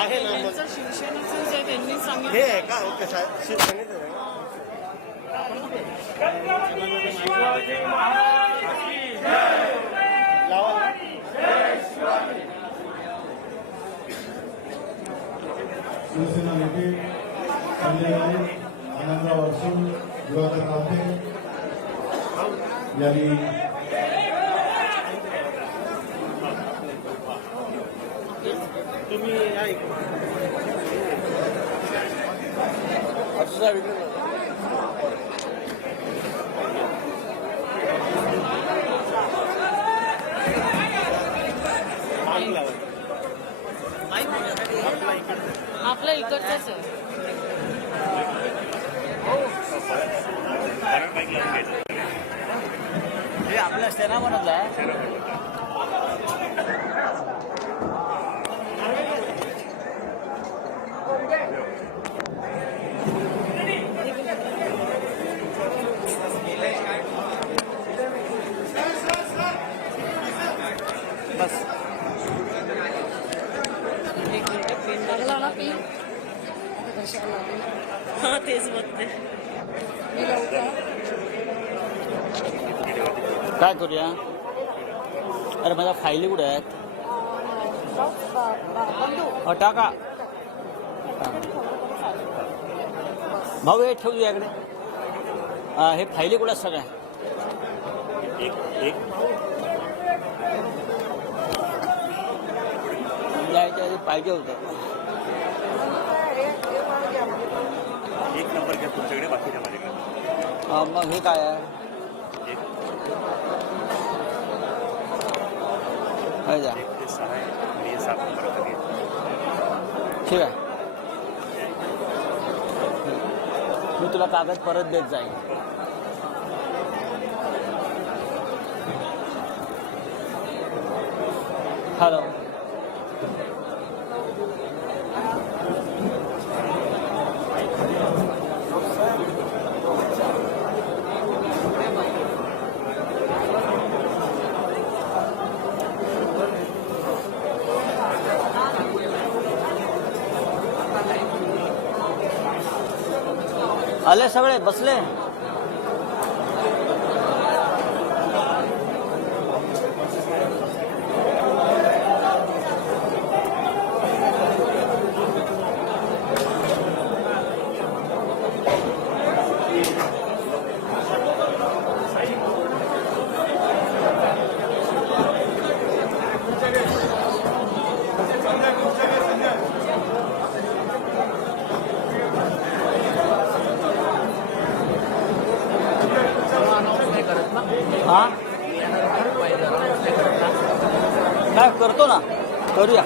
आहे ना त्यांचं शिवसेनेचंच आहे, त्यांनी हे सांगितलं. आहे का ओके शिवसेनेचं आहे लावा ना. शिवसेना नेते संजय गावित, आनंदराव अडसूळ, दिवाकर रावते यांनी तुम्ही ऐक आपलं इकडचंच आहे. हे आपल्या सेना म्हणत आहे. बस लागला ना पी. हा तेच बघते. काय करूया. अरे माझ्या फायली कुठे आहेत. टाका भाऊ हे ठेवू याकडे. हे फायली कुठे आहेत सगळ्या. यायच्या आधी पाहिजे होतं. एक नंबर घ्या तुमच्याकडे बाकीच्या माझ्याकडे. मग हे काय आहे. काय जा 1 ते 6 आहे आणि 7 नंबर घ्या. ठीक आहे. मी तुला कागद परत देत जाईल. हॅलो आले सगळे बसले. हा काय करतो ना करूया.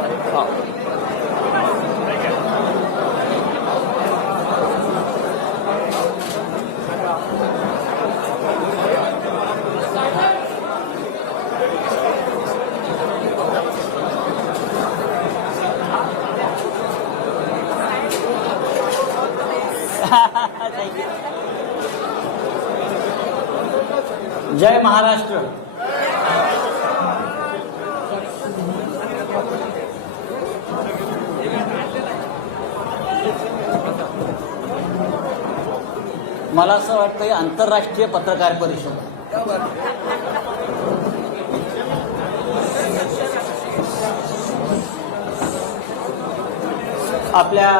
हा जय महाराष्ट्र. मला असं वाटतं ही आंतरराष्ट्रीय पत्रकार परिषद. आपल्या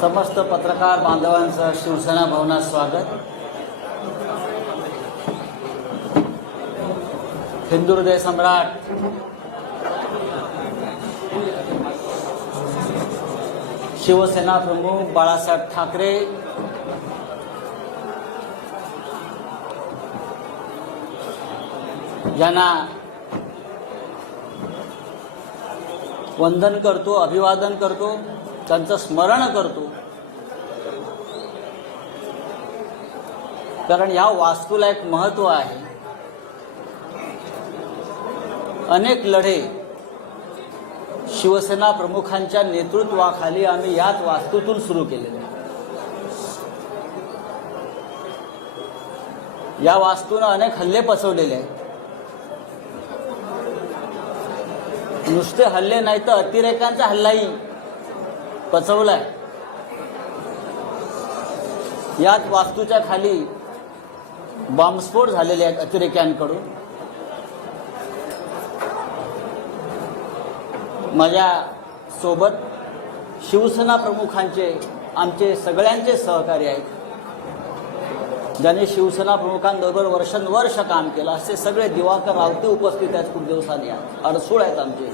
समस्त पत्रकार बांधवांचं शिवसेना भवनात स्वागत. हिंदू हृदय सम्राट शिवसेना प्रमुख बाळासाहेब ठाकरे, यांना वंदन करतो, अभिवादन करतो, त्यांचं स्मरण करतो. कारण या वास्तूला एक महत्त्व आहे. अनेक लढे शिवसेना प्रमुखांच्या नेतृत्वाखाली आम्ही याच वास्तूतून सुरू केलेले. या वास्तूनं अनेक हल्ले पचवलेले आहेत. नुसते हल्ले नाही तर अतिरेकांचा हल्लाही पचवलाय. याच वास्तूच्या खाली बॉम्बस्फोट झालेले आहेत अतिरेक्यांकडून. माझ्या सोबत शिवसेना प्रमुखांचे आमचे सगळ्यांचे सहकारी आहेत, ज्यांनी शिवसेना प्रमुखांबरोबर वर्षानुवर्ष काम केलं. असे सगळे दिवाकर रावते उपस्थित आहेत खूप दिवसांनी. अडसूळ आहेत आमचे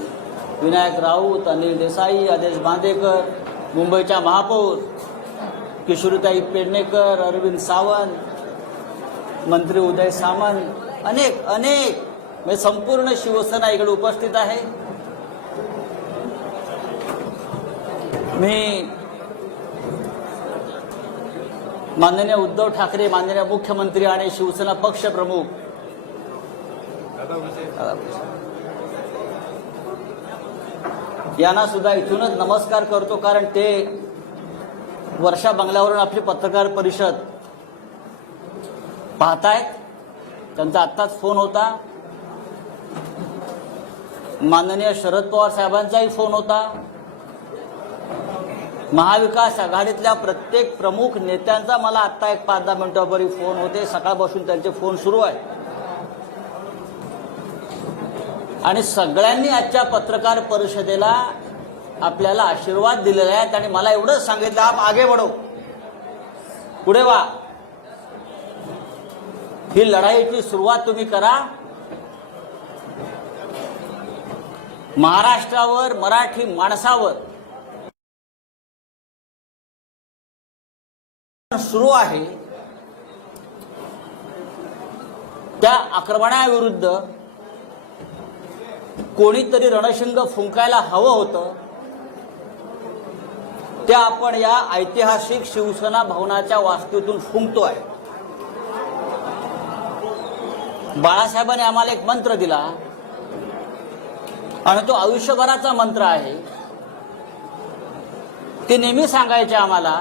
विनायक राऊत, अनिल देसाई, आदेश बांदेकर, मुंबईच्या महापौर किशोरीताई पेडणेकर, अरविंद सावंत, मंत्री उदय सामंत, अनेक म्हणजे संपूर्ण शिवसेना इकडे उपस्थित आहे. मी माननीय उद्धव ठाकरे, माननीय मुख्यमंत्री आणि शिवसेना पक्षप्रमुख यांना सुद्धा इथूनच नमस्कार करतो, कारण ते वर्षा बंगल्यावरून आपली पत्रकार परिषद पाहतायत. त्यांचा आत्ताच फोन होता. माननीय शरद पवार साहेबांचाही फोन होता. महाविकास आघाडीतल्या प्रत्येक प्रमुख नेत्यांचा मला आत्ता एक 5-10 मिनिटांपूर्वी फोन होते. सकाळपासून त्यांचे फोन सुरू आहेत आणि सगळ्यांनी आजच्या पत्रकार परिषदेला आपल्याला आशीर्वाद दिलेले आहेत आणि मला एवढंच सांगितलं, आप आगे बढो, पुढे वा, ही लढाईची सुरुवात तुम्ही करा. महाराष्ट्रावर, मराठी माणसावर सुरू आहे त्या आक्रमणाविरुद्ध कोणीतरी रणशिंग फुंकायला हवं होतं. ते आपण या ऐतिहासिक शिवसेना भवनाच्या वास्तूतून फुंकतोय. बाळासाहेबांनी आम्हाला एक मंत्र दिला आणि तो आयुष्यभराचा मंत्र आहे. ते नेहमी सांगायचे आम्हाला,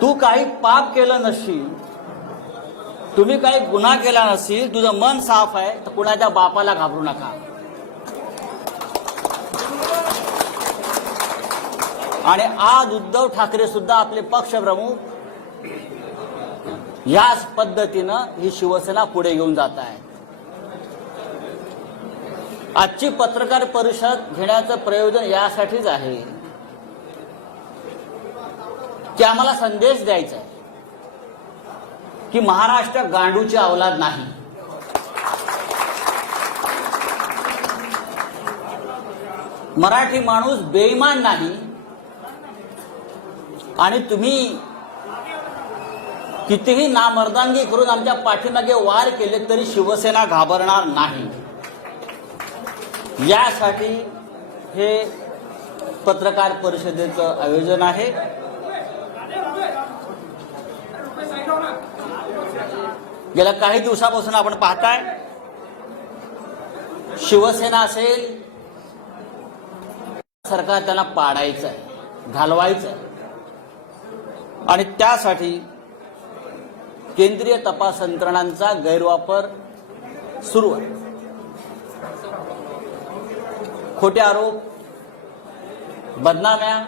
तू काही पाप केलं नसशील, तुम्ही काही गुन्हा केला नसेल, तुझं मन साफ आहे, तर कुणाच्या बापाला घाबरू नका. आणि आज उद्धव ठाकरे सुद्धा आपले पक्षप्रमुख याच पद्धतीनं ही शिवसेना पुढे घेऊन जात आहे. आजची पत्रकार परिषद घेण्याचं प्रयोजन यासाठीच आहे की आम्हाला संदेश द्यायचा आहे की महाराष्ट्र गांडूची अवलाद नाही. मराठी माणूस बेईमान नाही आणि तुम्ही कितीही नामर्दांगी करून आमच्या पाठीमागे वार केले तरी शिवसेना घाबरणार नाही. यासाठी हे पत्रकार परिषदेचं आयोजन आहे. गेल्या काही दिवसापासून आपण पाहताय, शिवसेना असेल, सरकार त्यांना पाडायचं आहे, घालवायचं आहे आणि त्यासाठी केंद्रीय तपास यंत्रणांचा गैरवापर सुरू आहे. खोटे आरोप, बदनाम्या,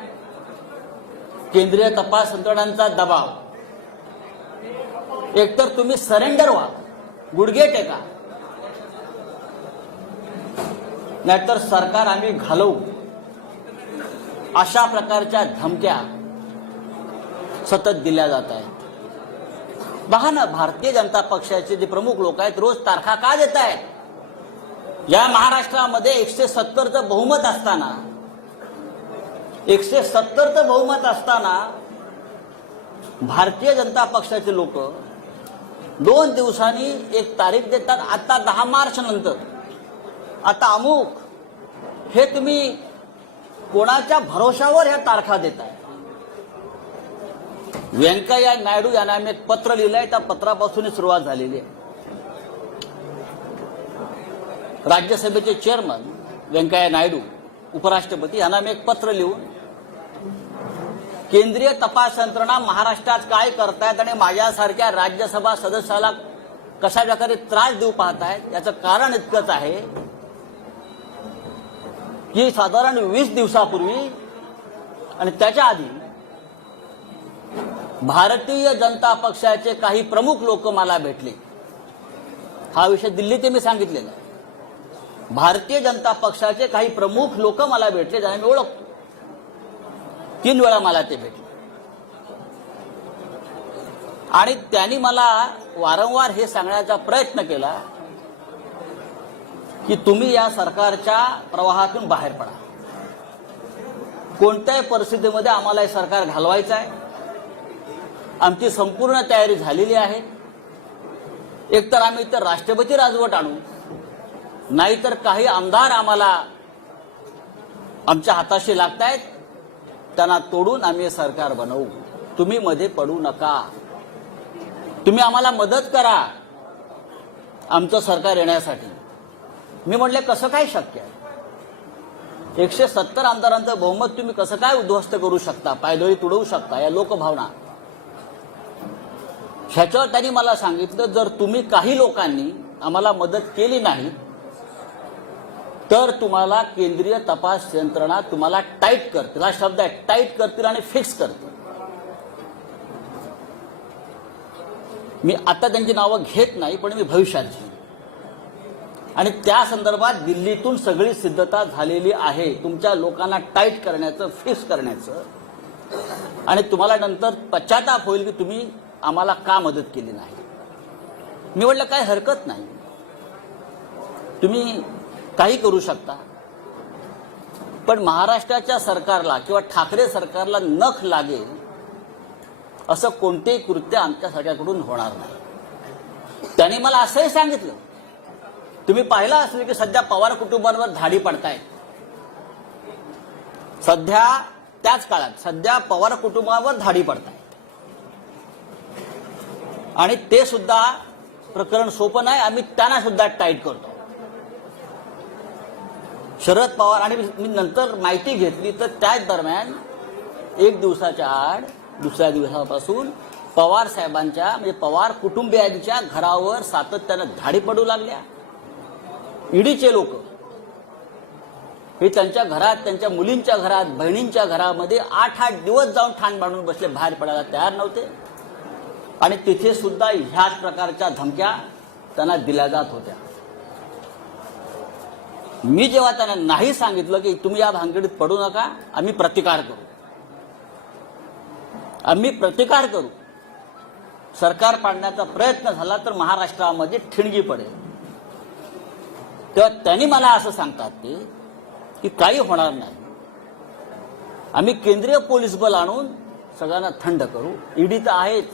केंद्रीय तपास यंत्रणांचा दबाव. एकतर तुम्ही सरेंडर व्हा, गुडघे टेका, नाहीतर सरकार आम्ही घालवू, अशा प्रकारच्या धमक्या सतत दिल्या जात आहेत. पहा ना, भारतीय जनता पक्षाचे जे प्रमुख लोक आहेत रोज तारखा का देत आहेत? या महाराष्ट्रामध्ये 170चं बहुमत असताना, 170चं बहुमत असताना भारतीय जनता पक्षाचे लोक 2 दिवसांनी एक तारीख देतात. आता 10 मार्च नंतर, आता अमुक, हे तुम्ही कोणाच्या भरोशावर ह्या तारखा देताय? व्यंकय्या नायडू यांना आम्ही एक पत्र लिहिलंय, त्या पत्रापासून सुरुवात झालेली आहे. राज्यसभेचे चेअरमन व्यंकय्या नायडू, उपराष्ट्रपती यांना मी एक पत्र लिहून केंद्रीय तपास यंत्रणा महाराष्ट्रात काय करतायत आणि माझ्यासारख्या राज्यसभा सदस्याला कशा प्रकारे त्रास देऊ पाहतायत, याचं कारण इतकंच आहे की साधारण 20 दिवसापूर्वी आणि त्याच्या आधी भारतीय जनता पक्षाचे काही प्रमुख लोक मला भेटले. हा विषय दिल्लीत मी सांगितलेला आहे. भारतीय जनता पक्षाचे काही प्रमुख लोक मला भेटले, ज्यांना मी ओळखतो. 3 वेळा मला ते भेटले आणि त्यांनी मला वारंवार हे सांगण्याचा प्रयत्न केला की तुम्ही या सरकारच्या प्रवाहातून बाहेर पडा. कोणत्याही परिस्थितीमध्ये आम्हाला हे सरकार घालवायचं आहे. आमची संपूर्ण तयारी झालेली आहे. एकतर आम्ही इतर राष्ट्रपती राजवट आणू, नाहीतर काही आमदार आम्हाला आमच्या हाताशी लागतायत, त्यांना तोडून आम्ही हे सरकार बनवू. तुम्ही मध्ये पडू नका. तुम्ही आम्हाला मदत करा आमचं सरकार येण्यासाठी. मी म्हटले कसं काय शक्य आहे? 170 आमदारांचं बहुमत तुम्ही कसं काय उद्ध्वस्त करू शकता, पायदळी तुडवू शकता? या लोकभावना. ह्याच्यावर त्यांनी मला सांगितलं, जर तुम्ही काही लोकांनी आम्हाला मदत केली नाही तर तुम्हाला केंद्रीय तपास यंत्रणा तुम्हाला टाईट करतील. हा शब्द आहे, टाईट करतील आणि फिक्स करतील. मी आता त्यांची नावं घेत नाही, पण मी भविष्यात घेईन. आणि त्या संदर्भात दिल्लीतून सगळी सिद्धता झालेली आहे, तुमच्या लोकांना टाईट करण्याचं, फिक्स करण्याचं. आणि तुम्हाला नंतर पश्चाताप होईल की तुम्ही आम्हाला का मदत केली नाही. मी म्हटलं काय हरकत नाही, तुम्ही काही करू शकता, पण महाराष्ट्राच्या सरकारला किंवा ठाकरे सरकारला नख लागेल असं कोणतेही कृत्य आमच्या सरकारकडून होणार नाही. त्यांनी मला असंही सांगितलं, तुम्ही पाहिलं असेल की सध्या पवार कुटुंबांवर धाडी पडतायत. सध्या त्याच काळात सध्या पवार कुटुंबावर धाडी पडतायत आणि ते सुद्धा प्रकरण सोपं नाही. आम्ही त्यांना सुद्धा टाईट करतो. शरद पवार आणि मी नंतर माहिती घेतली तर त्याच दरम्यान 1 दिवसाच्या आड दुसऱ्या दिवसापासून पवार साहेबांच्या म्हणजे पवार कुटुंबियांच्या घरावर सातत्यानं धाडी पडू लागल्या. ईडीचे लोक हे त्यांच्या घरात, त्यांच्या मुलींच्या घरात, बहिणींच्या घरामध्ये 8-8 दिवस जाऊन ठाण बांधून बसले, बाहेर पडायला तयार नव्हते. आणि तिथे सुद्धा ह्याच प्रकारच्या धमक्या त्यांना दिल्या जात होत्या. मी जेव्हा त्यांना नाही सांगितलं की तुम्ही या भानगडीत पडू नका, आम्ही प्रतिकार करू, आम्ही प्रतिकार करू, सरकार पाडण्याचा प्रयत्न झाला तर महाराष्ट्रामध्ये ठिणगी पडेल, तेव्हा त्यांनी मला असं सांगतात ते की काही होणार नाही, आम्ही केंद्रीय पोलीस बल आणून सगळ्यांना थंड करू. ईडी तर आहेच,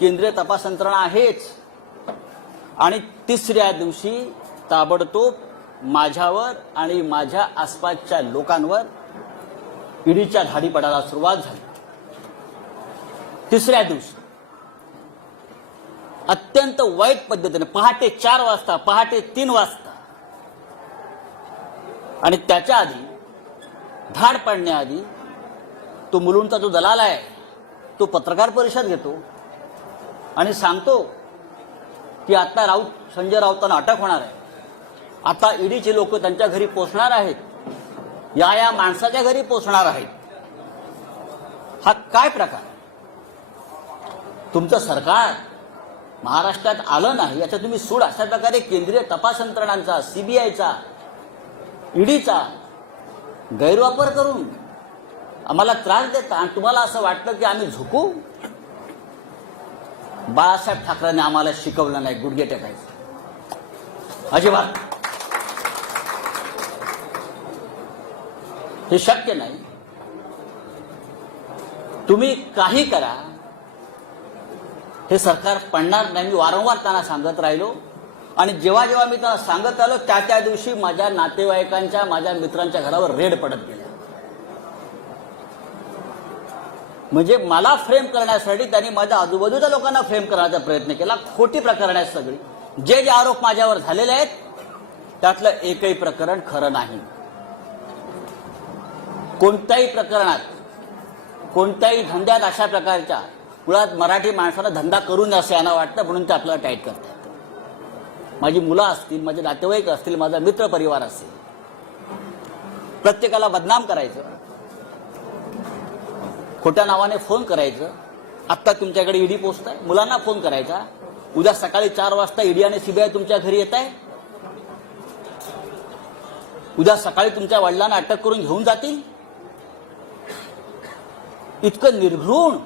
केंद्रीय तपास यंत्रणा आहेच. आणि तिसऱ्या दिवशी ताबडतोब माझ्यावर आणि माझ्या आसपासच्या लोकांवर ईडीच्या धाडी पडायला सुरुवात झाली. तिसऱ्या दिवशी अत्यंत वाईट पद्धतीने पहाटे 4 वाजता, पहाटे 3 वाजता आणि त्याच्या आधी धाड पडण्याआधी तो मुलुंडचा जो दलाल आहे तो पत्रकार परिषद घेतो आणि सांगतो की आता संजय राऊतांना अटक होणार आहे, आता ईडीचे लोक त्यांच्या घरी पोहोचणार आहेत, या माणसाच्या घरी पोहोचणार आहेत. हा काय प्रकार? तुमचं सरकार महाराष्ट्रात आलं नाही याचा तुम्ही सूड अशा प्रकारे केंद्रीय तपास यंत्रणांचा, सीबीआयचा, ईडीचा गैरवापर करून आम्हाला त्रास देता आणि तुम्हाला असं वाटतं की आम्ही झुकू. बाळासाहेब ठाकरेंनी आम्हाला शिकवलं नाही गुडघे टेकायचं, अजिबात. हे शक्य नाही. तुम्ही काही करा, हे सरकार पडणार नाही. मी वारंवार त्यांना सांगत राहिलो आणि जेव्हा जेव्हा मी त्यांना सांगत आलो त्या दिवशी माझ्या नातेवाईकांच्या, माझ्या मित्रांच्या घरावर रेड पडत गेल्या. म्हणजे मला फ्रेम करण्यासाठी त्यांनी माझ्या आजूबाजूच्या लोकांना फ्रेम करण्याचा प्रयत्न केला. खोटी प्रकरण आहेत सगळी. जे जे आरोप माझ्यावर झालेले आहेत त्यातलं एकही प्रकरण खरं नाही. कोणत्याही प्रकरणात, कोणत्याही धंद्यात अशा प्रकारच्या मुळात मराठी माणसाला धंदा करू नये असं यांना वाटतं, म्हणून ते आपल्याला टाईट करतात. माझी मुलं असतील, माझे नातेवाईक असतील, माझा मित्र परिवार असेल, प्रत्येकाला बदनाम करायचं, खोट्या नावाने फोन करायचं. आत्ता तुमच्याकडे ईडी पोस्ट आहे, मुलांना फोन करायचा. उद्या सकाळी 4 वाजता ईडी आणि सीबीआय तुमच्या घरी येत आहे. उद्या सकाळी तुमच्या वडिलांना अटक करून घेऊन जातील. इतकं निर्घृण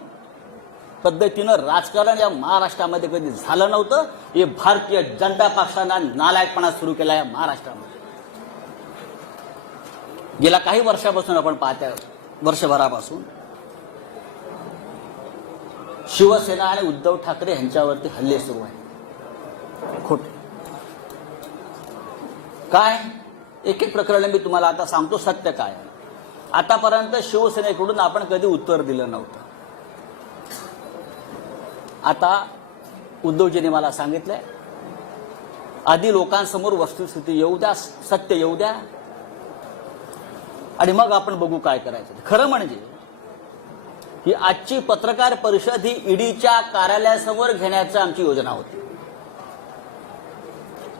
पद्धतीनं राजकारण या महाराष्ट्रामध्ये कधी झालं नव्हतं. हे भारतीय जनता पक्षानं नालायकपणा सुरू केला या महाराष्ट्रामध्ये. गेल्या काही वर्षापासून आपण पाहतोय, वर्षभरापासून शिवसेना आणि उद्धव ठाकरे यांच्यावरती हल्ले सुरू आहेत. खोटे काय एक एक प्रकरण मी तुम्हाला आता सांगतो. सत्य काय आहे, आतापर्यंत शिवसेनेकडून आपण कधी उत्तर दिलं नव्हतं. आता उद्धवजींनी मला सांगितलंय, आधी लोकांसमोर वस्तुस्थिती येऊ द्या, सत्य येऊ द्या, आणि मग आपण बघू काय करायचं. खरं म्हणजे ही आजची पत्रकार परिषद ही ईडीच्या कार्यालयासमोर घेण्याची आमची योजना होती.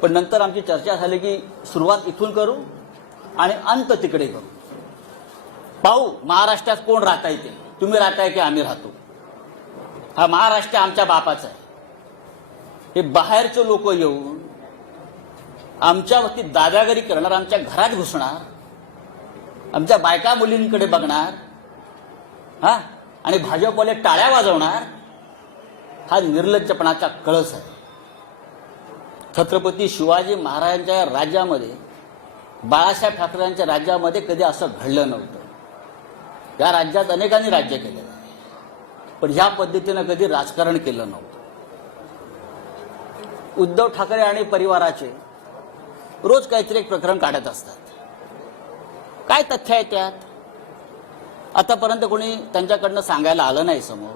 पण नंतर आमची चर्चा झाली की सुरुवात इथून करू आणि अंत तिकडे करू. पाहू महाराष्ट्रात कोण राहता येते, तुम्ही राहताय की आम्ही राहतो. हा महाराष्ट्र आमच्या बापाचा आहे. हे बाहेरचे लोक येऊन आमच्यावरती दादागिरी करणार, आमच्या घरात घुसणार, आमच्या बायका मुलींकडे बघणार, हा, आणि भाजपवाले टाळ्या वाजवणार. हा निर्लज्जपणाचा कळस आहे. छत्रपती शिवाजी महाराजांच्या राज्यामध्ये, बाळासाहेब ठाकरेंच्या राज्यामध्ये कधी असं घडलं नव्हतं. या राज्यात अनेकांनी राज्य केलं, पण ह्या पद्धतीनं कधी राजकारण केलं नव्हतं. उद्धव ठाकरे आणि परिवाराचे रोज काहीतरी एक प्रकरण काढत असतात. काय तथ्य आहे त्यात? आतापर्यंत कोणी त्यांच्याकडनं सांगायला आलं नाही समोर.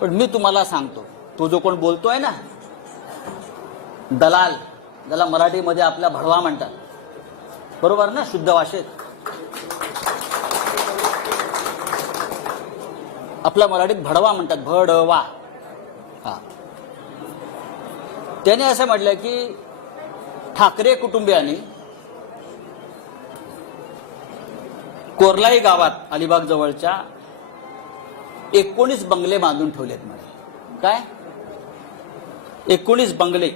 पण मी तुम्हाला सांगतो, तो जो कोण बोलतोय ना, दलाल, ज्याला मराठीमध्ये आपल्या भडवा म्हणतात, बरोबर ना, शुद्ध भाषेत आपल्या मराठीत भडवा म्हणतात, भडवा. हा, त्याने असं म्हटलं की ठाकरे कुटुंबियांनी कोरलाई गावात, अलिबाग जवळच्या 19 बंगले बांधून ठेवलेत म्हणे. काय 19 बंगले?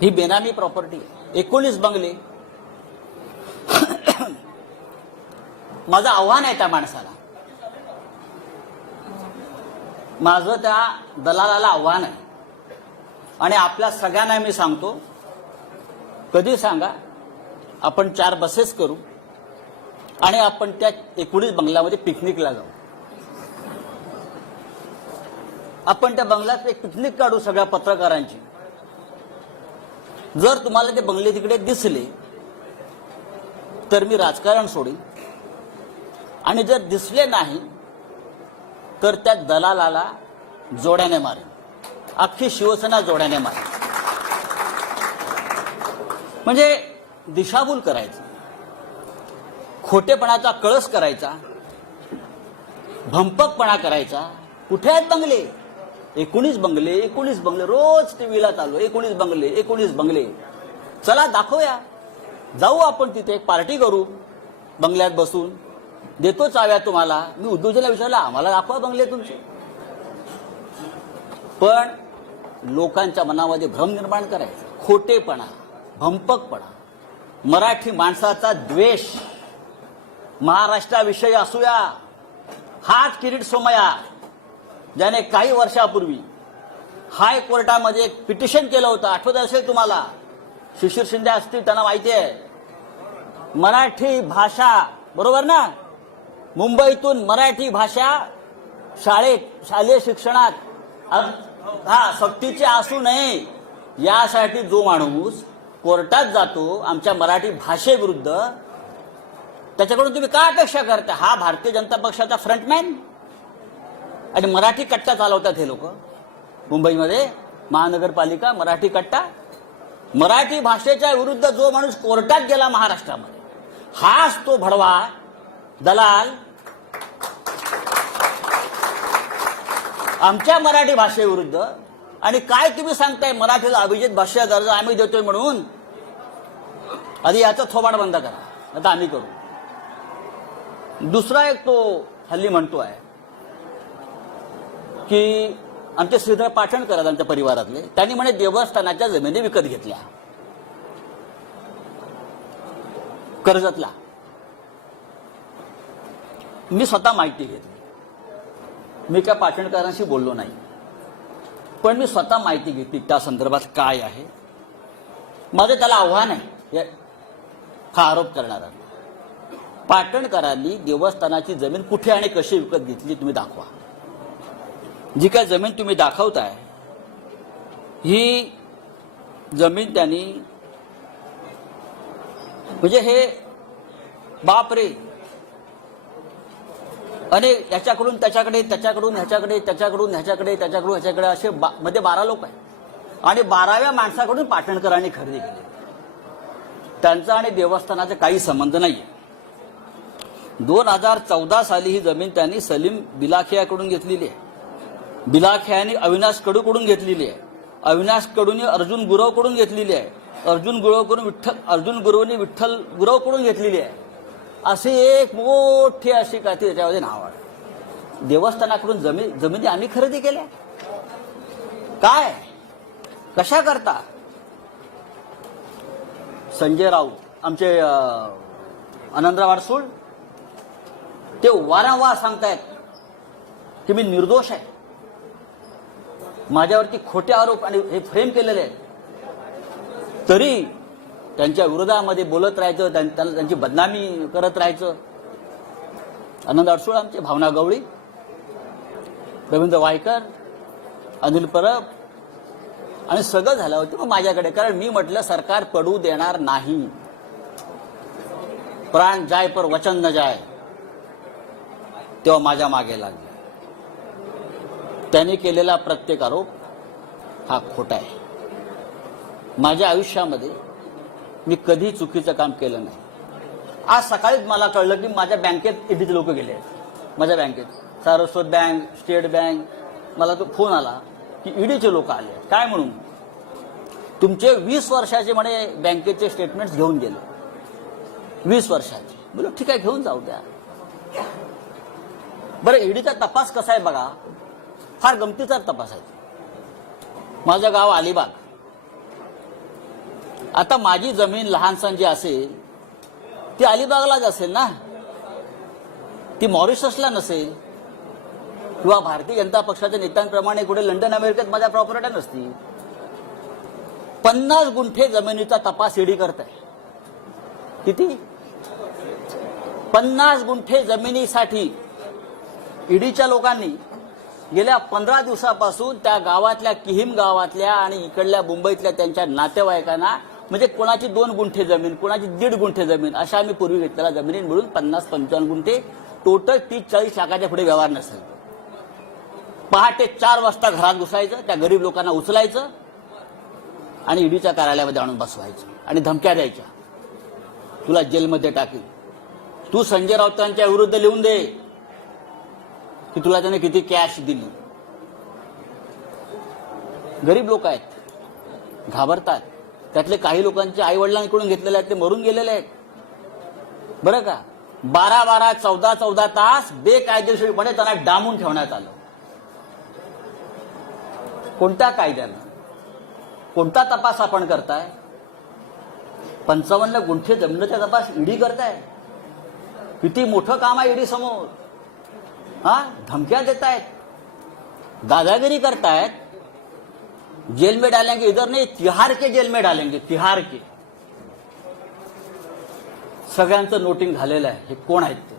ही बेनामी प्रॉपर्टी आहे. 19 बंगले. माझं आव्हान आहे त्या माणसाला, माझं त्या दलालाला आव्हान आहे, आणि आपल्या सगळ्यांना मी सांगतो, कधी सांगा आपण 4 बसेस करू आणि आपण त्या 19 बंगल्यामध्ये पिकनिकला जाऊ. आपण त्या बंगल्यात एक पिकनिक काढू सगळ्या पत्रकारांची. जर तुम्हाला ते बंगले तिकडे दिसले तर मी राजकारण सोडीन, आणि जर दिसले नाही तर त्या दलालाला जोड्याने मारेन. अख्खी शिवसेना जोड्याने मारेन. म्हणजे दिशाभूल करायची, खोटेपणाचा कळस करायचा, भंपकपणा करायचा. कुठे आहेत बंगले? 19 बंगले, 19 बंगले. रोज टीव्हीला चालू 19 बंगले, 19 बंगले. चला दाखवूया, जाऊ आपण तिथे एक पार्टी करू, बंगल्यात बसून देतो चाव्या तुम्हाला. मी उद्धवजीला विचारलं, आम्हाला दाखवा बंगले तुमचे. पण लोकांच्या मनामध्ये भ्रम निर्माण करायचा, खोटेपणा, भंपकपणा, मराठी माणसाचा द्वेष, महाराष्ट्राविषयी असूया. हाच किरीट सोमय्या ज्याने काही वर्षापूर्वी हायकोर्टामध्ये एक पिटिशन केलं होतं, आठवत असेल तुम्हाला, शिशिर शिंदे असतील, त्यांना माहिती आहे. मराठी भाषा, बरोबर ना, मुंबईतून मराठी भाषा शालेय शिक्षणात सक्तीची असू नये यासाठी जो माणूस कोर्टात जातो आमच्या मराठी भाषेविरुद्ध, त्याच्याकडून तुम्ही काय अपेक्षा करता? हा भारतीय जनता पक्षाचा फ्रंटमॅन, आणि मराठी कट्टा चालवतात हे लोक मुंबईमध्ये. महानगरपालिका मराठी कट्टा. मराठी भाषेच्या विरुद्ध जो माणूस कोर्टात गेला महाराष्ट्रामध्ये, हाच तो भडवा, दलाल. आमच्या मराठी भाषेविरुद्ध. आणि काय तुम्ही सांगताय मराठीला अभिजात भाषा दर्जा आम्ही देतोय म्हणून? आधी याचं थोबाड बंद करा, आता आम्ही करू. दुसरा एक तो हल्ली म्हणतो आहे की आमचे श्रीधर पाटणकर आहेत आमच्या परिवारातले, त्यांनी म्हणे देवस्थानाच्या जमिनी विकत घेतल्या कर्जतला. मी स्वतः माहिती घेतली, मी काय पाटणकरांशी बोललो नाही, पण मी स्वतः माहिती घेतली त्या संदर्भात काय आहे. माझं त्याला आव्हान आहे हा आरोप करणारा. पाटणकरांनी देवस्थानाची जमीन कुठे आणि कशी विकत घेतली तुम्ही दाखवा. जी काय जमीन तुम्ही दाखवताय ही जमीन त्यांनी म्हणजे हे बापरे अनेक याच्याकडून त्याच्याकडे, त्याच्याकडून ह्याच्याकडे, त्याच्याकडून ह्याच्याकडे, त्याच्याकडून ह्याच्याकडे असे मध्ये 12 लोक आहेत आणि 12व्या माणसाकडून पाटणकरांनी खरेदी केली. त्यांचा आणि देवस्थानाचा काही संबंध नाहीये. 2014 साली ही जमीन त्यांनी सलीम बिलाखियाकडून घेतलेली आहे. बिलाखियानी अविनाश कडूकडून घेतलेली आहे. अविनाश कडूंनी अर्जुन गुरवकडून घेतलेली आहे. अर्जुन गुरवनी विठ्ठल गुरवकडून घेतलेली आहे. असे एक मोठी अशी काय ती त्याच्यामध्ये नाव आहे. देवस्थानाकडून जमिनी आम्ही खरेदी केल्या. काय कशा करता? संजय राऊत आमचे आनंदराव अडसूळ ते वारंवार सांगतायत की मी निर्दोष आहे, माझ्यावरती खोटे आरोप आणि हे फ्रेम केलेले आहेत, तरी त्यांच्या विरोधामध्ये बोलत राहायचं, त्यांची बदनामी करत राहायचं. आनंद अडसूळ आमचे, भावना गवळी, रवींद्र वायकर, अनिल परब आणि सगळं झालं होतं मग माझ्याकडे. कारण मी म्हटलं सरकार पडू देणार नाही, प्राण जाय पर वचन न जाय. तेव्हा माझ्या मागे लागले. त्यांनी केलेला प्रत्येक आरोप हा खोटा आहे. माझ्या आयुष्यामध्ये मी कधी चुकीचं काम केलं नाही. आज सकाळीच मला कळलं की माझ्या बँकेत ईडीचे लोक गेले आहेत. माझ्या बँकेत सारस्वत बँक, स्टेट बँक, मला तो फोन आला की ईडीचे लोक आले. काय म्हणून? तुमचे 20 वर्षाचे म्हणे बँकेचे स्टेटमेंट्स घेऊन गेले. 20 वर्षाचे. बोलो ठीक आहे, घेऊन जाऊ द्या. बरं, ईडीचा तपास कसा आहे बघा, फार गमतीचा तपास आहे. माझं गाव अलिबाग. आता माझी जमीन लहानसण जी असेल ती अलिबागलाच असेल ना, ती मॉरिशसला नसेल किंवा भारतीय जनता पक्षाच्या नेत्यांप्रमाणे कुठे लंडन अमेरिकेत माझ्या प्रॉपर्ट्या नसतील. 50 गुंठे जमिनीचा तपास ईडी करत आहे. किती? 50 गुंठे जमिनीसाठी ईडीच्या लोकांनी गेल्या 15 दिवसापासून त्या गावातल्या किहीम गावातल्या आणि इकडल्या मुंबईतल्या त्यांच्या नातेवाईकांना, म्हणजे कोणाची 2 गुंठे जमीन, कोणाची 1.5 गुंठे जमीन, अशा आम्ही पूर्वी घेतलेल्या जमिनी मिळून 50-55 गुंठे, टोटल 30-40 लाखाच्या पुढे व्यवहार नसेल. पहाटे 4 वाजता घरात घुसायचं, त्या गरीब लोकांना उचलायचं आणि ईडीच्या कार्यालयामध्ये आणून बसवायचं आणि धमक्या द्यायच्या, तुला जेलमध्ये टाकील. तू संजय राऊतांच्या विरुद्ध लिहून दे की तुला त्याने किती कॅश दिली. गरीब लोक आहेत, घाबरतात. त्यातले काही लोकांचे आई वडिलांकडून घेतलेले आहेत, ते मरून गेलेले आहेत. बरं का? 12-12, 14-14 तास बेकायदेशीरपणे त्यांना डांबून ठेवण्यात आलं. कोणत्या कायद्यानं? कोणता तपास आपण करताय? 55 गुंठे जमिनीचा तपास ईडी करताय. किती मोठं काम आहे ईडी समोर. धमक्या देतायत, दादागिरी करतायत. जेल में डालेंगे, इधर नहीं तिहार के जेल में डालेंगे, तिहार के. सगळ्यांचं नोटिंग झालेलं आहे. हे कोण आहेत ते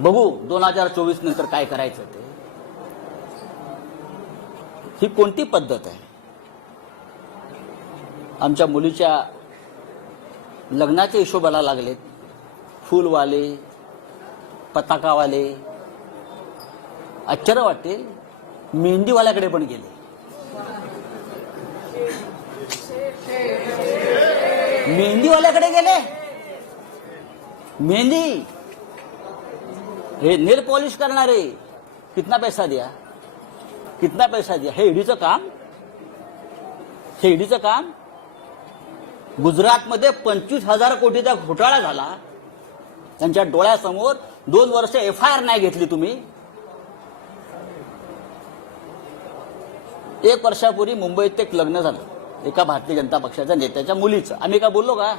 बघू 2024 नंतर काय करायचं ते. ही कोणती पद्धत आहे? आमच्या मुलीच्या लग्नाच्या हिशोबाला लागलेत फुलवाले, पताकावाले. आश्चर्य वाटेल, मेहंदीवाल्याकडे पण गेले. मेहंदीवाल्याकडे गेले. मेहंदी, हे नेल पॉलिश करणारे. कितना पैसा दिया, कितना पैसा दिया? हे ईडीचं काम, हे ईडीचं काम. गुजरातमध्ये 25,000 कोटीचा घोटाळा झाला, त्यांच्या डोळ्यासमोर 2 वर्ष FIR नाही घेतली तुम्ही. 1 वर्षापूर्वी मुंबईत एक लग्न झालं एका भारतीय जनता पक्षाच्या नेत्याच्या मुलीचं. आम्ही का बोललो का?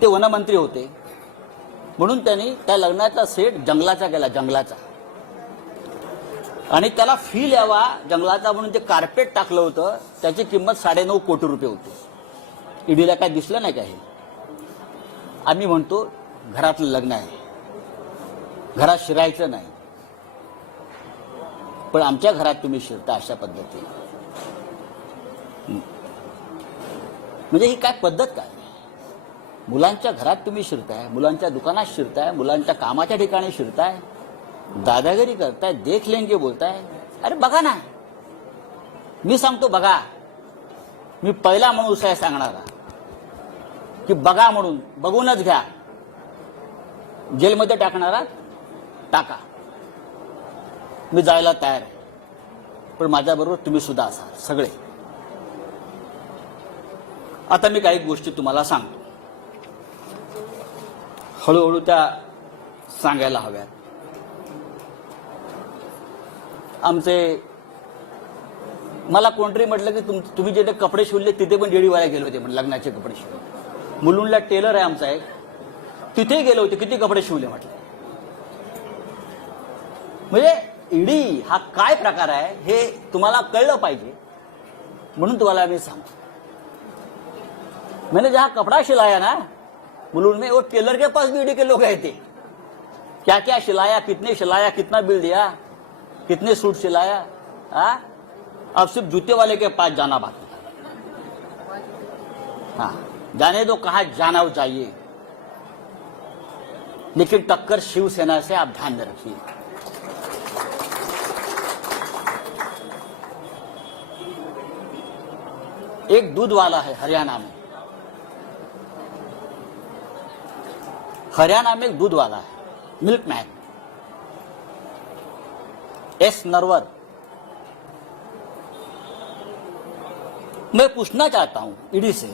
ते वनमंत्री होते म्हणून त्यांनी त्या लग्नाचा सेट जंगलाचा केला, जंगलाचा. आणि त्याला फील यावा जंगलाचा म्हणून ते कार्पेट टाकलं होतं. त्याची किंमत 9.5 कोटी रुपये होती. ईडीला काय दिसलं नाही का हे? आम्ही म्हणतो घरातलं लग्न आहे, घरात शिरायचं नाही, पण आमच्या घरात तुम्ही शिरता अशा पद्धतीने. म्हणजे ही काय पद्धत काय? मुलांच्या घरात तुम्ही शिरताय, मुलांच्या दुकानात शिरताय, मुलांच्या कामाच्या ठिकाणी शिरताय, दादागिरी करताय, देख लेंगे बोलताय. अरे बघा ना, मी सांगतो बघा. मी पहिला माणूस आहे सांगणारा की बघा म्हणून. बघूनच घ्या. जेलमध्ये टाकणारा टाका, मी जायला तयार आहे, पण माझ्याबरोबर तुम्ही सुद्धा असाल सगळे. आता मी काही गोष्टी तुम्हाला सांगतो, हळूहळू त्या सांगायला हव्यात. मला कोणतरी म्हटलं की तुम्ही जिथे कपडे शिवले तिथे पण जेडीवाला गेले होते म्हणजे लग्नाचे कपडे शिवले. मुलुंडला टेलर आहे आमचा एक, तिथे गेले होते, किती कपडे शिवले म्हटलं. म्हणजे ईडी हा काय प्रकार आहे हे तुम्हाला कळलं पाहिजे म्हणून तुम्हाला मी सांगतो. मैंने जहां कपड़ा सिलाया ना मुलुंड में, वो टेलर के पास भी ईडी के लोग आए थे. क्या क्या सिलाया, कितने सिलाया, कितना बिल दिया, कितने सूट सिलाया. अब सिर्फ जूते वाले के पास जाना बाकी है. हाँ, जाने दो कहाँ जाना चाहिए, लेकिन टक्कर शिवसेना से आप ध्यान में रखिए. एक दूध वाला है हरियाणा में, हरियाणा में एक दूध वाला है, मिल्कमैन, एस नरवर. मैं पूछना चाहता हूं ईडी से,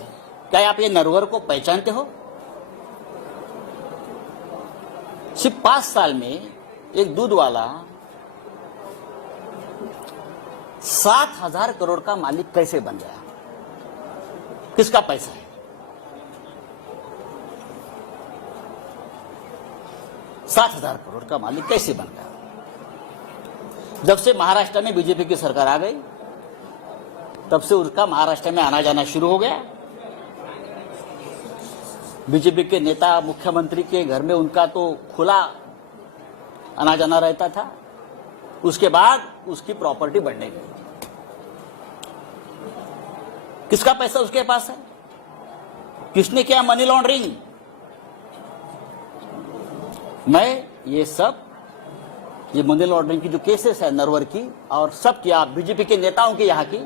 क्या आप ये नरवर को पहचानते हो? सिर्फ 5 साल में एक दूध वाला 7,000 करोड़ का मालिक कैसे बन गया? किसका पैसा है? 7,000 करोड़ का मालिक कैसे बन गया? जब से महाराष्ट्र में बीजेपी की सरकार आ गई तब से उसका महाराष्ट्र में आना जाना शुरू हो गया. बीजेपी के नेता मुख्यमंत्री के घर में उनका तो खुला आना जाना रहता था. उसके बाद उसकी प्रॉपर्टी बढ़ने लगी. किसका पैसा उसके पास है? किसने किया मनी लॉन्ड्रिंग? मैं ये मनी लॉन्ड्रिंग की जो केसेस है नरवर की और सब की, आप बीजेपी के नेताओं की यहां की,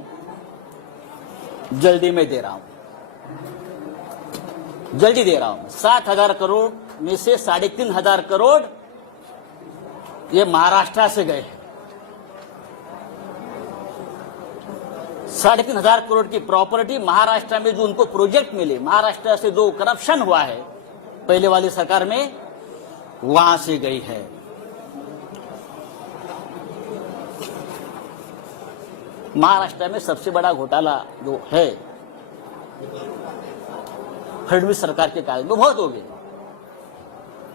जल्दी में दे रहा हूं, जल्दी दे रहा हूं. 7,000 करोड़ में से 3,500 करोड़ ये महाराष्ट्र से गए हैं. 3,500 करोड़ की प्रॉपर्टी महाराष्ट्र में जो उनको प्रोजेक्ट मिले, महाराष्ट्र से जो करप्शन हुआ है पहले वाली सरकार में, वहां से गई है. महाराष्ट्र में सबसे बड़ा घोटाला जो है फडणवीस सरकार के काल में बहुत हो गए,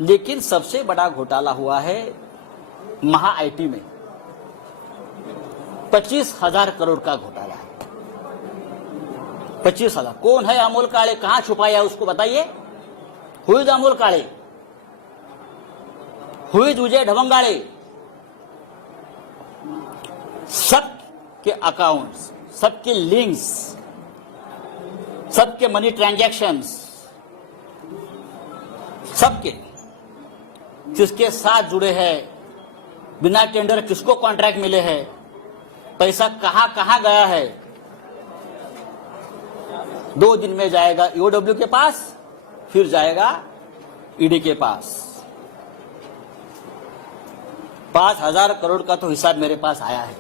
लेकिन सबसे बड़ा घोटाला हुआ है महा आईटी में. 25,000 करोड़ का घोटाला है. 25,000. कौन है अमोल काळे? कहां छुपाया उसको बताइए. Who is Amol Kale? Who is Vijay Dhawangale? सबके अकाउंट्स, सबके लिंक्स, सबके मनी ट्रांजैक्शंस, सबके किसके साथ जुड़े हैं, बिना टेंडर किसको कॉन्ट्रैक्ट मिले हैं, पैसा कहां कहां गया है. 2 दिन में जाएगा ईओडब्ल्यू के पास, फिर जाएगा ईडी के पास. 5,000 करोड़ का तो हिसाब मेरे पास आया है.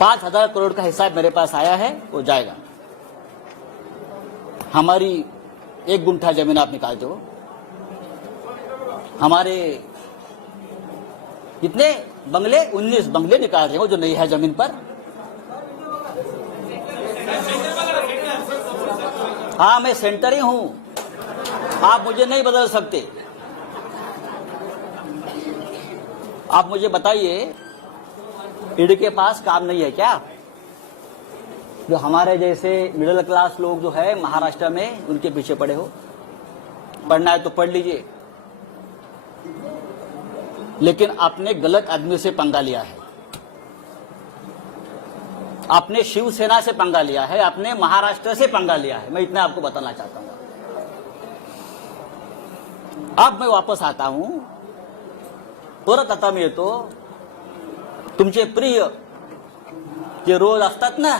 5,000 करोड़ का हिसाब मेरे पास आया है, वो जाएगा. हमारी 1 गुंठा जमीन आप निकालते हो, हमारे कितने बंगले, 19 बंगले निकाल रहे हो जो नहीं है जमीन पर। हाँ, मैं सेंटर ही हूं, आप मुझे नहीं बदल सकते। आप मुझे बताइए, ईडी के पास काम नहीं है क्या? जो हमारे जैसे मिडिल क्लास लोग जो है महाराष्ट्र में, उनके पीछे पड़े हो। पढ़ना है तो पढ़ लीजिए, लेकिन आपने गलत आदमी से पंगा लिया है। आपने शिवसेना से पंगा लिया है, आपने महाराष्ट्र से पंगा लिया है। मैं इतना आपको बताना चाहता हूं। अब मैं वापस आता हूं, परत आता मी येतो। तुमचे प्रिय जे रोज असतात ना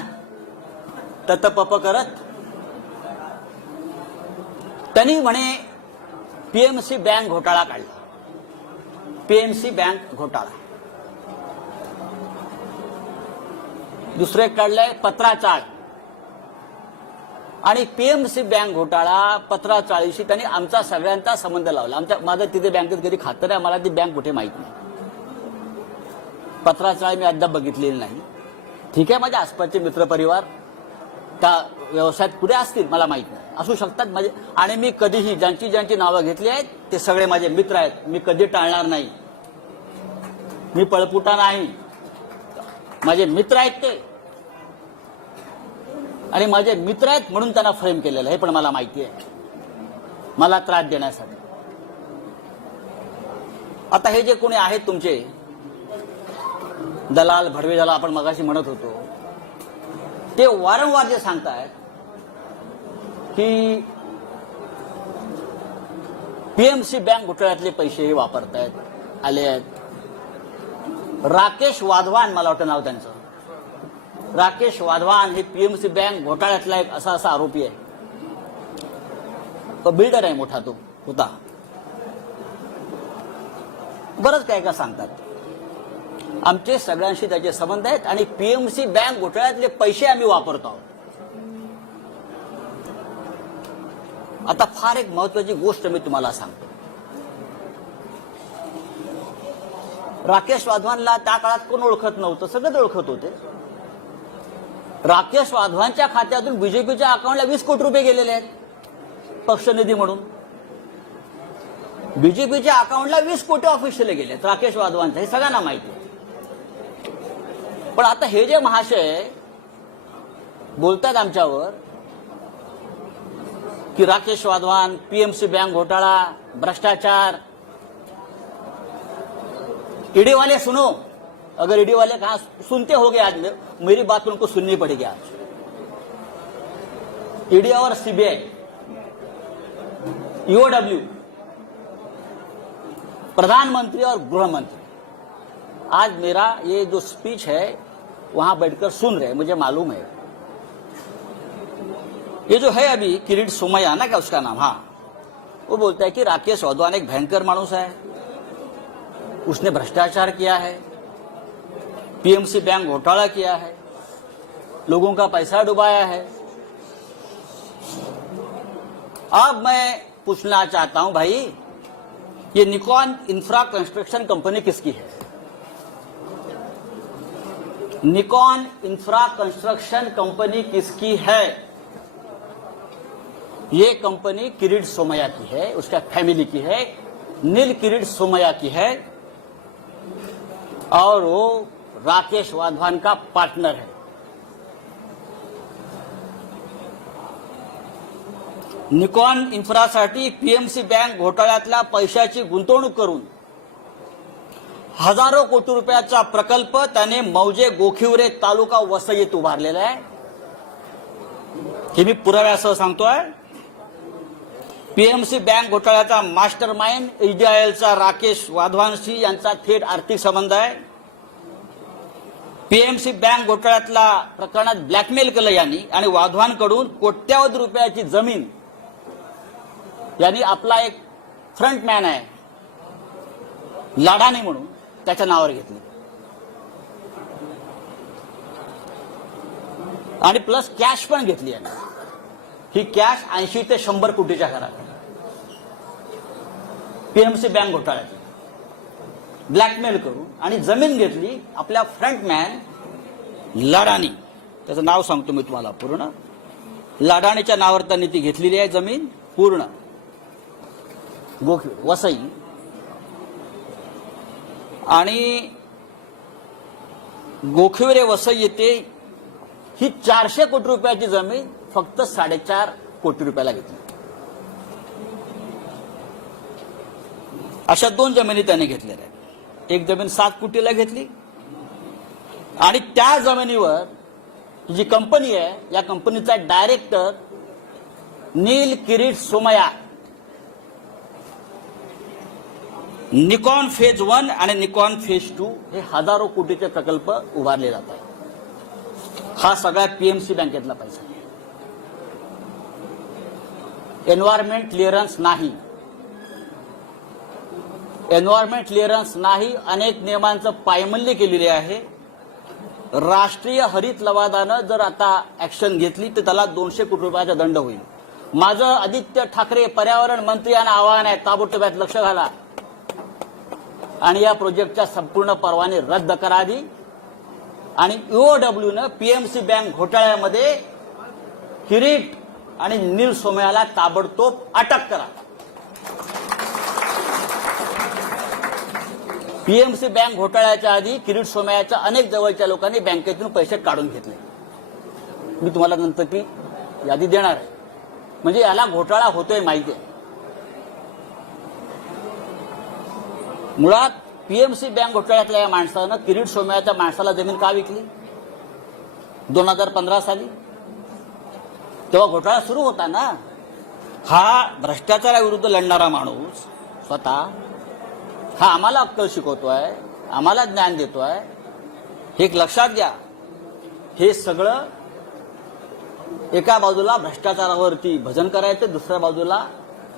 ततपप करत, त्यांनी म्हणे पीएमसी बँक घोटाळा काढला, पीएमसी बँक घोटाळा। दुसरे काढलंय पत्राचाळ, आणि पीएमसी बँक घोटाळा पत्राचाळीशी त्यांनी आमचा सगळ्यांचा संबंध लावला। माझं तिथे बँकेत कधी खातं नाही, मला ती बँक कुठे माहित नाही। पत्राचाळ मी अद्याप बघितलेली नाही। ठीक आहे, माझ्या आसपासचे मित्रपरिवार त्या व्यवसायात कुठे असतील मला माहित नाही, असू शकतात माझे। आणि मी कधीही ज्यांची नावं घेतली आहेत ते सगळे माझे मित्र आहेत, मी कधी टाळणार नाही। मी पळपुटा नाही, माझे मित्र आहेत ते, आणि माझे मित्र आहेत म्हणून त्यांना फ्रेम केलेलं आहे, हे पण मला माहिती आहे, मला त्रास देण्यासाठी। आता हे जे कोणी आहेत तुमचे दलाल भडवे, ज्याला आपण मगाशी म्हणत होतो, ते वारंवार जे सांगतायत की पीएमसी बँक घोटाळ्यातले पैसे हे वापरतायत, आले आहेत। राकेश वाधवान, मला वाटतं नाव त्यांचं, राकेश वाधवान हे पीएमसी बँक घोटाळ्यातला एक असा आरोपी आहे। तो बिल्डर आहे मोठा, तो होता। बरंच काय काय सांगतात, आमचे सगळ्यांशी त्याचे संबंध आहेत आणि पीएमसी बँक घोटाळ्यातले पैसे आम्ही वापरतो आहोत। आता फार एक महत्वाची गोष्ट मी तुम्हाला सांगतो। राकेश वाधवानला त्या काळात कोण ओळखत नव्हतं, सगळेच ओळखत होते। राकेश वाधवानच्या खात्यातून बीजेपीच्या अकाउंटला 20 कोटी रुपये गेलेले आहेत पक्षनिधी म्हणून। बीजेपीच्या अकाउंटला 20 कोटी ऑफिशियली गेले आहेत राकेश वाधवानचं, हे सगळ्यांना माहिती आहे। पण आता हे जे महाशय बोलतात आमच्यावर कि राकेश वाधवान, पीएमसी बैंक घोटाला, भ्रष्टाचार, ईडी वाले सुनो, अगर ईडी वाले कहा सुनते होगे आज मेरी बात उनको सुननी पड़ेगी आज। ईडी और सीबीआई, ईओडब्ल्यू, प्रधानमंत्री और गृह मंत्री आज मेरा ये जो स्पीच है वहां बैठकर सुन रहे हैं, मुझे मालूम है। ये जो है अभी किरीट सोमैया ना, क्या उसका नाम, हाँ, वो बोलता है कि राकेश वाधवान एक भयंकर मानुस है, उसने भ्रष्टाचार किया है, पीएमसी बैंक घोटाला किया है, लोगों का पैसा डुबाया है। अब मैं पूछना चाहता हूं भाई, ये निकॉन इंफ्रा कंस्ट्रक्शन कंपनी किसकी है? निकॉन इंफ्रा कंस्ट्रक्शन कंपनी किसकी है? ये कंपनी किरीट सोमैया की है, उसका फैमिली की है, नील किरीट सोमैया की है, और वो राकेश वाधवान का पार्टनर है। निकॉन इन्फ्रासाठी पीएमसी बँक घोटाळ्यातल्या पैशाची गुंतवणूक करून हजारो कोटी रुपयाचा प्रकल्प त्याने मौजे गोखिवरे तालुका वसईत उभारलेला आहे। हे मी पुराव्यासह सांगतोय। पीएमसी बँक घोटाळ्याचा मास्टर माइंड एचडीआयएलचा राकेश वाधवानशी यांचा थेट आर्थिक संबंध आहे। पीएमसी बँक घोटाळ्यातल्या प्रकरणात ब्लॅकमेल केलं यांनी आणि वाधवानकडून कोट्यावधी रुपयाची जमीन यांनी आपला एक फ्रंटमॅन आहे लाडानी म्हणून त्याच्या नावावर घेतली आणि प्लस कॅश पण घेतली यांनी। ही कॅश 80 ते 100 कोटीच्या घरात पीएमसी बँक घोटाळ्यात ब्लॅकमेल करून आणि जमीन घेतली आपल्या फ्रंटमॅन लडाणी, त्याचं नाव सांगतो मी तुम्हाला पूर्ण. लडाणीच्या नावावर त्यांनी ती घेतलेली आहे जमीन पूर्ण वसई. आणि गोखिवरे वसई येथे ही 400 कोटी रुपयाची जमीन फक्त 4.5 कोटी रुपयाला घेतली. अशा 2 जमिनी त्याने घेतलेल्या आहेत. एक जमीन 7 कोटीला घेतली आणि त्या जमिनीवर जी कंपनी आहे या कंपनीचा डायरेक्टर नील किरीट सोमया निकॉन फेज 1 आणि निकॉन फेज 2 हे हजारो कोटीचे प्रकल्प उभारले जात आहेत. हा सगळा पीएमसी बँकेतला पैसा. एन्व्हायरमेंट क्लिअरन्स नाही, एन्व्हायरमेंट क्लिअरन्स नाही, अनेक नियमांचं पायमल्ली केलेली आहे. राष्ट्रीय हरित लवादानं जर आता ऍक्शन घेतली तर त्याला 200 कोटी रुपयाचा दंड होईल. माझं आदित्य ठाकरे पर्यावरण मंत्री यांना आवाहन आहे, ताबडतोब यात लक्ष घाला आणि या प्रोजेक्टच्या संपूर्ण परवाने रद्द करावी आणि ईओडब्ल्यूनं पीएमसी बँक घोटाळ्यामध्ये किरीट आणि नील सोमयाला ताबडतोब अटक करा. पीएमसी बँक घोटाळ्याच्या आधी किरीट सोमयाच्या अनेक जवळच्या लोकांनी बँकेतून पैसे काढून घेतले. मी तुम्हाला नंतर ती यादी देणार आहे. म्हणजे याला घोटाळा होतोय माहिती आहे. मुळात पीएमसी बँक घोटाळ्यातल्या या माणसानं किरीट सोमयाच्या माणसाला जमीन का विकली? 2015 साली तेव्हा घोटाळा सुरू होता ना. हा भ्रष्टाचाराविरुद्ध लढणारा माणूस स्वतः हा आम्हाला अक्कल शिकवतोय, आम्हाला ज्ञान देतोय. हे एक लक्षात घ्या. हे सगळं एका बाजूला भ्रष्टाचारावरती भजन करायचं, दुसऱ्या बाजूला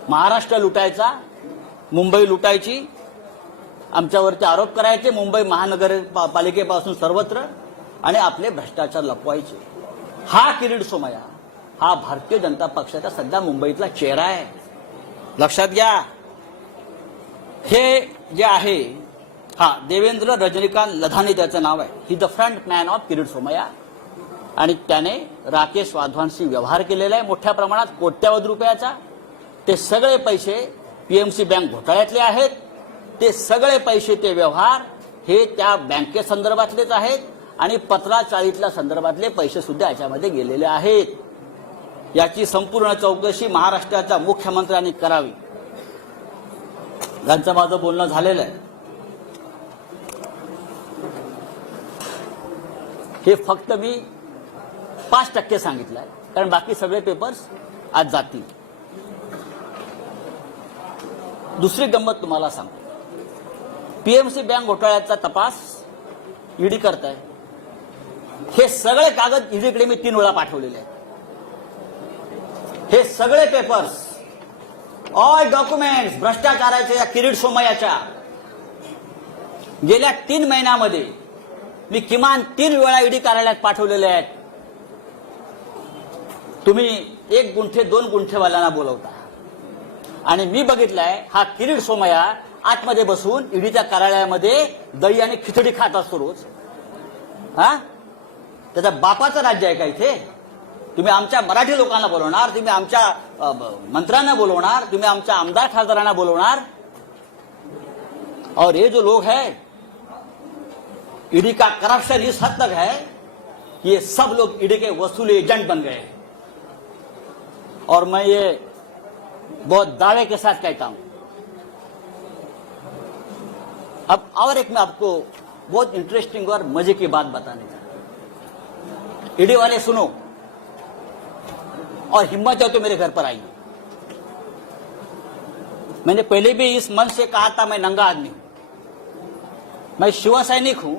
महाराष्ट्र लुटायचा, मुंबई लुटायची, आमच्यावरती आरोप करायचे मुंबई महानगरपालिकेपासून सर्वत्र आणि आपले भ्रष्टाचार लपवायचे. हा किरीट सोमया हा भारतीय जनता पक्षाचा सध्या मुंबईतला चेहरा आहे. लक्षात घ्या. हे जे आहे हा देवेंद्र रजनीकांत लधानी त्याचं नाव आहे. He the front man of Kirit Somaiya आणि त्याने राकेश वाधवांशी व्यवहार केलेला आहे मोठ्या प्रमाणात कोट्यावधी रुपयाचा. ते सगळे पैसे पीएमसी बँक घोटाळ्यातले आहेत. ते सगळे पैसे ते व्यवहार हे त्या बँकेसंदर्भातलेच आहेत आणि 1540 संदर्भातले पैसे सुद्धा याच्यामध्ये गेलेले आहेत. याची संपूर्ण चौकशी महाराष्ट्राच्या मुख्यमंत्र्यांनी करावी. यांचं माझं बोलणं झालेलं आहे. हे फक्त मी 5% सांगितलं आहे कारण बाकी सगळे पेपर्स आज जातील. दुसरी गंमत तुम्हाला सांगतो. पीएमसी बँक घोटाळ्याचा तपास ईडी करत आहे. हे सगळे कागद ईडीकडे मी 3 वेळा पाठवलेले आहेत. हे सगळे पेपर्स ऑल डॉक्युमेंट्स भ्रष्टाचाराच्या या किरीट सोमयाच्या गेल्या 3 महिन्यामध्ये मी किमान 3 वेळा ईडी कार्यालयात पाठवलेले आहेत. तुम्ही 1 गुंठे 2 गुंठेवाल्यांना बोलवता आणि मी बघितलंय हा किरीट सोमया आतमध्ये बसून ईडीच्या कार्यालयामध्ये दही आणि खिचडी खात असतो रोज. हा त्याच्या बापाचं राज्य आहे का इथे? तुम्ही आमच्या मराठी लोकांना बोलवणार, तुम्ही आमच्या मंत्र्यांना बोलवणार, तुम्ही आमच्या आमदार खासदारांना बोलवणार. और ये जो लोग हैं ईडी का करप्शन इस हद तक है कि ये सब लोग ईडी के वसूली एजेंट बन गए. और मैं ये बहुत दावे के साथ कहता हूं. अब और एक मैं आपको बहुत इंटरेस्टिंग और मजे की बात बताने चाहता हूं. ईडी वाले सुनो और हिम्मत है तो मेरे घर पर आइए. मैंने पहले भी इस मंच से कहा था मैं नंगा आदमी हूं, मैं शिव सैनिक हूं.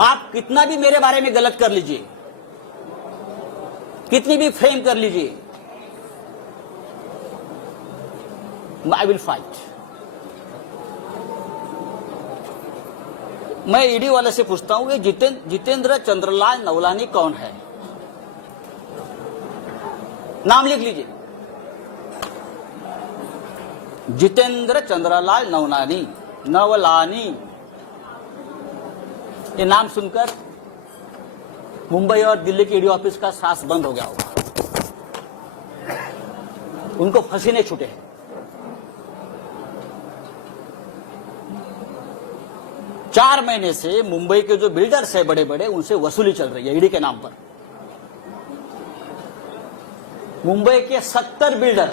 आप कितना भी मेरे बारे में गलत कर लीजिए, कितनी भी फ्रेम कर लीजिए, आई विल फाइट. मैं ईडी वाले से पूछता हूं ये जितेंद्र चंद्रलाल नवलानी कौन है? नाम लिख लीजिए, जितेंद्र चंद्रलाल नवलानी। ये नाम सुनकर मुंबई और दिल्ली के ईडी ऑफिस का सांस बंद हो गया होगा, उनको पसीने छूटे हैं। चार महीने से मुंबई के जो बिल्डर्स है बड़े बड़े, उनसे वसूली चल रही है ईडी के नाम पर। मुंबई के 70 बिल्डर,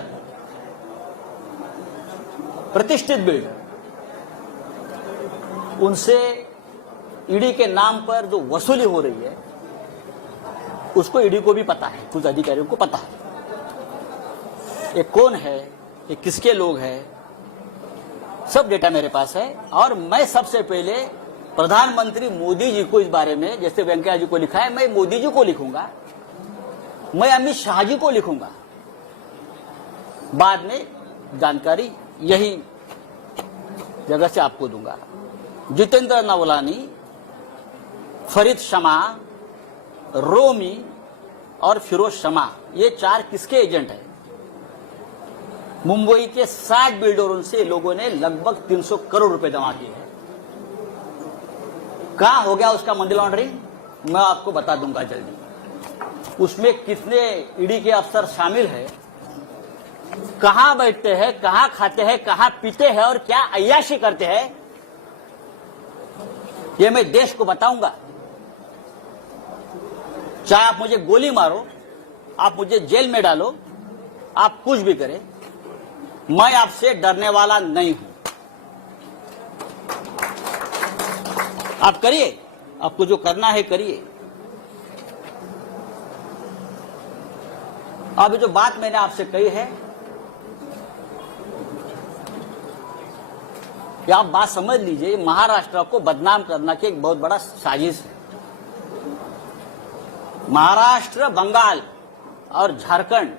प्रतिष्ठित बिल्डर, उनसे ईडी के नाम पर जो वसूली हो रही है उसको ईडी को भी पता है, कुछ अधिकारियों को पता है ये कौन है, ये किसके लोग हैं, सब डेटा मेरे पास है। और मैं सबसे पहले प्रधानमंत्री मोदी जी को इस बारे में, जैसे वेंकैया जी को लिखा है, मैं मोदी जी को लिखूंगा, मैं अमित शाह जी को लिखूंगा, बाद में जानकारी यही जगह से आपको दूंगा। जितेंद्र नवलानी, फरीद शमा, रोमी और फिरोज शमा, ये 4 किसके एजेंट हैं? मुंबई के 60 बिल्डरों से लोगों ने लगभग 300 करोड़ रुपए जमा किए हैं। कहां हो गया उसका मनी लॉन्ड्रिंग, मैं आपको बता दूंगा जल्दी। उसमें कितने ईडी के अफसर शामिल हैं, कहां बैठते हैं, कहां खाते हैं, कहां पीते हैं और क्या अय्याशी करते हैं, ये मैं देश को बताऊंगा। चाहे आप मुझे गोली मारो, आप मुझे जेल में डालो, आप कुछ भी करें, मैं आपसे डरने वाला नहीं हूं। आप करिए, आपको जो करना है करिए। अब जो बात मैंने आपसे कही है, ये आप बात समझ लीजिए, महाराष्ट्र को बदनाम करना की एक बहुत बड़ा साजिश है। महाराष्ट्र, बंगाल और झारखंड,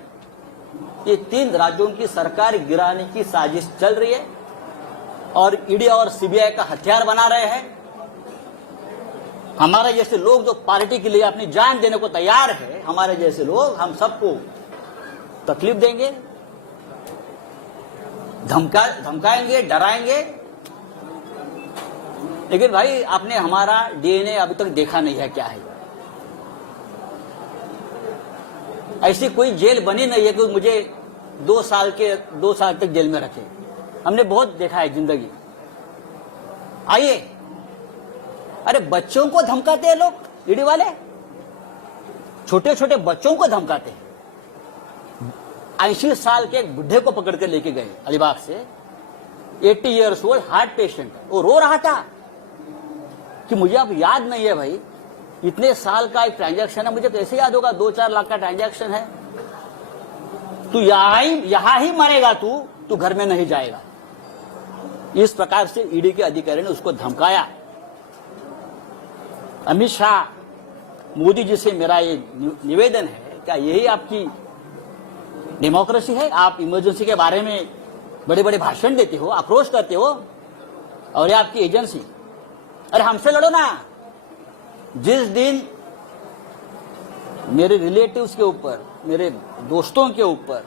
ये 3 राज्यों की सरकार गिराने की साजिश चल रही है और ईडी और सीबीआई का हथियार बना रहे हैं। हमारे जैसे लोग जो पार्टी के लिए अपनी जान देने को तैयार है, हमारे जैसे लोग, हम सबको तकलीफ देंगे, धमकाएंगे, डराएंगे। लेकिन भाई, आपने हमारा डीएनए अभी तक देखा नहीं है क्या है। ऐसी कोई जेल बनी नहीं है कि मुझे 2 साल तक जेल में रखे। हमने बहुत देखा है जिंदगी। आइए, अरे बच्चों को धमकाते हैं लोग, ईडी वाले छोटे छोटे बच्चों को धमकाते हैं। 80 साल के एक बुढ़े को पकड़ कर लेके गए अलीबाग से, 80 ईयर्स ओल्ड हार्ट पेशेंट, वो रो रहा था कि मुझे अब याद नहीं है भाई, इतने साल का एक ट्रांजैक्शन है, मुझे कैसे याद होगा, 2-4 लाख का ट्रांजैक्शन है। तू यहां ही मरेगा, तू घर में नहीं जाएगा। इस प्रकार से ईडी के अधिकारी ने उसको धमकाया। अमित शाह, मोदी जी से मेरा ये निवेदन है, क्या यही आपकी डेमोक्रेसी है? आप इमरजेंसी के बारे में बड़े बड़े भाषण देते हो, आक्रोश करते हो, और ये आपकी एजेंसी। अरे हमसे लड़ो ना। जिस दिन मेरे रिलेटिव्स के ऊपर, मेरे दोस्तों के ऊपर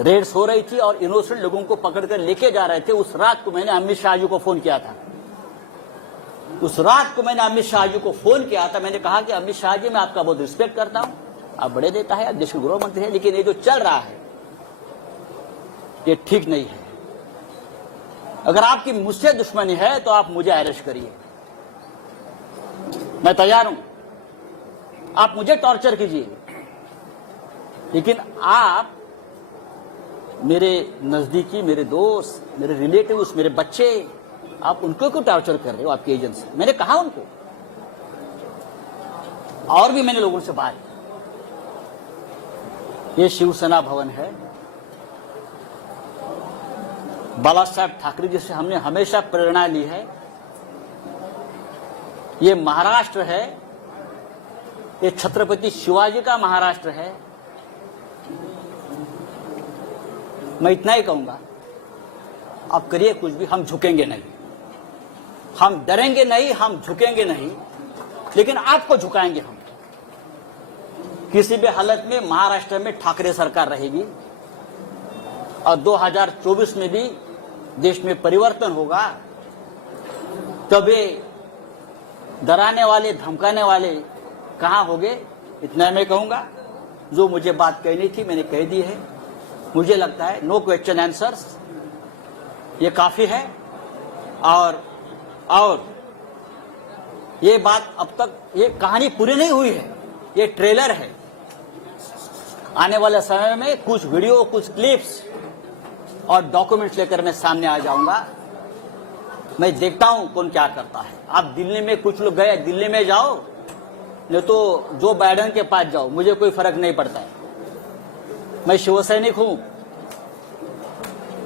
रेड्स हो रही थी और इनोसेंट लोगों को पकड़कर लेके जा रहे थे, उस रात को मैंने अमित शाह जी को फोन किया था। मैंने कहा कि अमित शाह जी, मैं आपका बहुत रिस्पेक्ट करता हूं, आप बड़े नेता है, आप देश के गृह मंत्री हैं, लेकिन ये जो चल रहा है ये ठीक नहीं है। अगर आपकी मुझसे दुश्मनी है तो आप मुझे अरेस्ट करिए, मैं तैयार हूं। आप मुझे टॉर्चर कीजिए, लेकिन आप मेरे नजदीकी, मेरे दोस्त, मेरे रिलेटिव्स, मेरे बच्चे, आप उनको क्यों टॉर्चर कर रहे हो आपकी एजेंसी? मैंने कहा उनको, और भी मैंने लोगों से बात। ये शिवसेना भवन है, बाला साहब ठाकरे जी से हमने हमेशा प्रेरणा ली है। ये महाराष्ट्र है, ये छत्रपति शिवाजी का महाराष्ट्र है। मैं इतना ही कहूंगा, आप करिए कुछ भी, हम झुकेंगे नहीं, हम डरेंगे नहीं, हम झुकेंगे नहीं, लेकिन आपको झुकाएंगे हम। किसी भी हालत में महाराष्ट्र में ठाकरे सरकार रहेगी और 2024 में भी देश में परिवर्तन होगा। तभी डराने वाले धमकाने वाले कहाँ होंगे, इतना मैं कहूंगा। जो मुझे बात कहनी थी मैंने कह दी है। मुझे लगता है नो क्वेश्चन आंसर्स ये काफी है। और ये बात अब तक ये कहानी पूरी नहीं हुई है, ये ट्रेलर है। आने वाले समय में कुछ वीडियो, कुछ क्लिप्स और डॉक्यूमेंट्स लेकर मैं सामने आ जाऊंगा। मैं देखता हूं कौन क्या करता है। आप दिल्ली में कुछ लोग गए, दिल्ली में जाओ, नहीं तो जो बाइडेन के पास जाओ, मुझे कोई फर्क नहीं पड़ता है। मैं शिवसैनिक हूं,